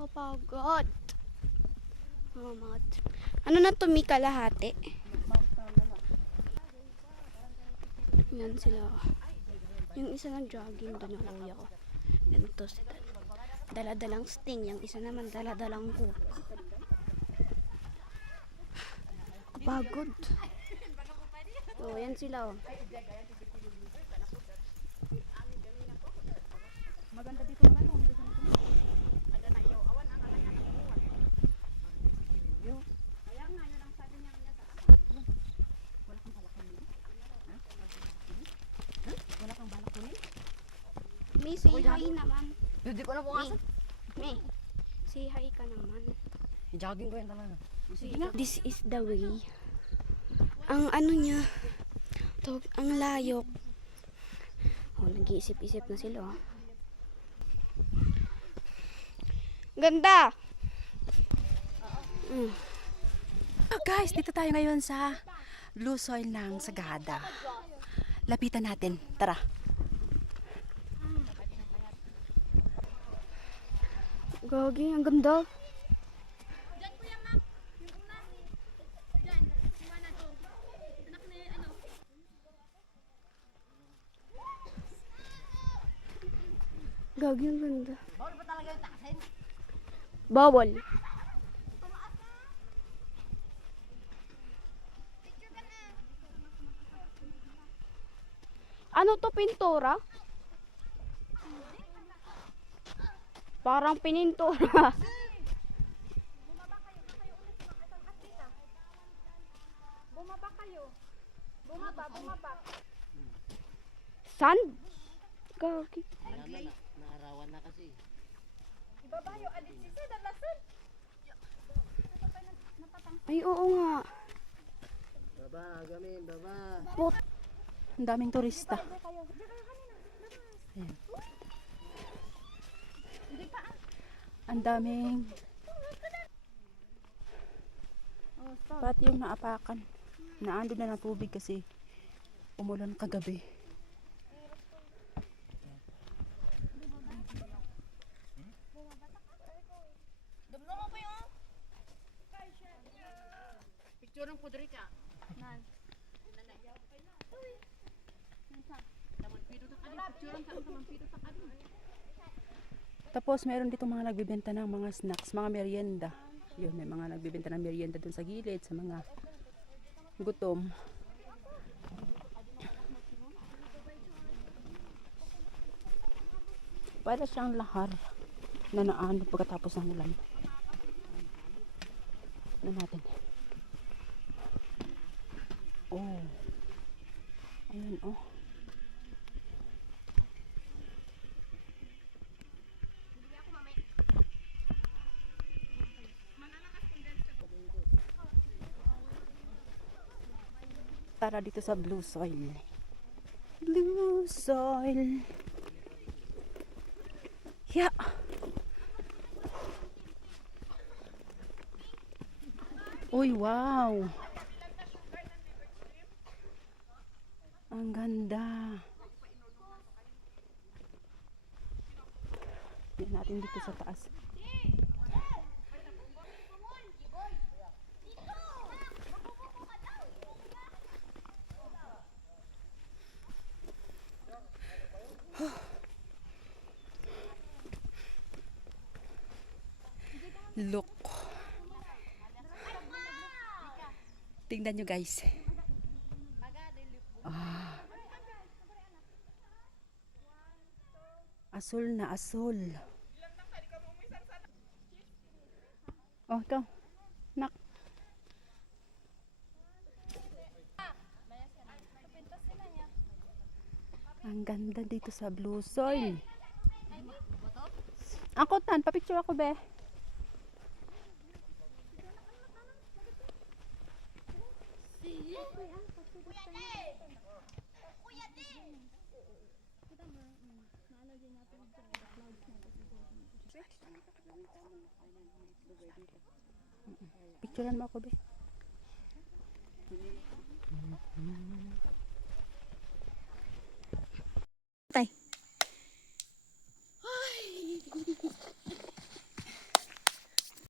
Nakakapagod. Ano na to, mi kalahati? Yan sila. Yung isa na jogging doon yung kuya ko. Ganito sila. Dala-dalang sting. Yung isa naman dala-dalang cook. Kapagod. So, yan sila. Maganda dito naman. May say hi naman. Hindi ko na pumasok. May say hi ka naman. I-jogging ko yan talaga. This is the way. Ang ano niya, ang layok. Oh, nag-iisip-isip na sila. Oh. Ganda! Guys, dito tayo ngayon sa Blue Soil ng Sagada. Lapitan natin. Tara. Gagi, ang ganda. Gagi, ang ganda. Bawal ba talaga yung taksin? Bawal. Ano to, pintura? Parang pinintura. Bumaba kayo. Bumaba. Sand? Gagi. Naarawan na kasi. Ibaba yung alit si Sid, alasan. Ay, oo nga. Baba, gamin, baba. Ang daming turista. Ayan. Ang daming pati yung naapakan. Naando na ng tubig kasi umulan kagabi. Dumlo mo pa yung Picture ng pudrika. nan. Tapos meron dito mga nagbibenta ng mga snacks, mga merienda. Yun, may mga nagbibenta ng merienda dun sa gilid, sa mga gutom. Para siyang lahar na naano pagkatapos ng ulan. Ano natin? Oh. Ayun, oh. Tara dito sa Blue Soil. Blue Soil. Yeah. Uy, wow. Ang ganda. Tignan natin dito sa taas. Look. Tingnan nyo guys. Asul na asul. Oh, ikaw. Nak. Ang ganda dito sa Blue Soil. Ako tan, papicture ako be. Picturean mo ako be.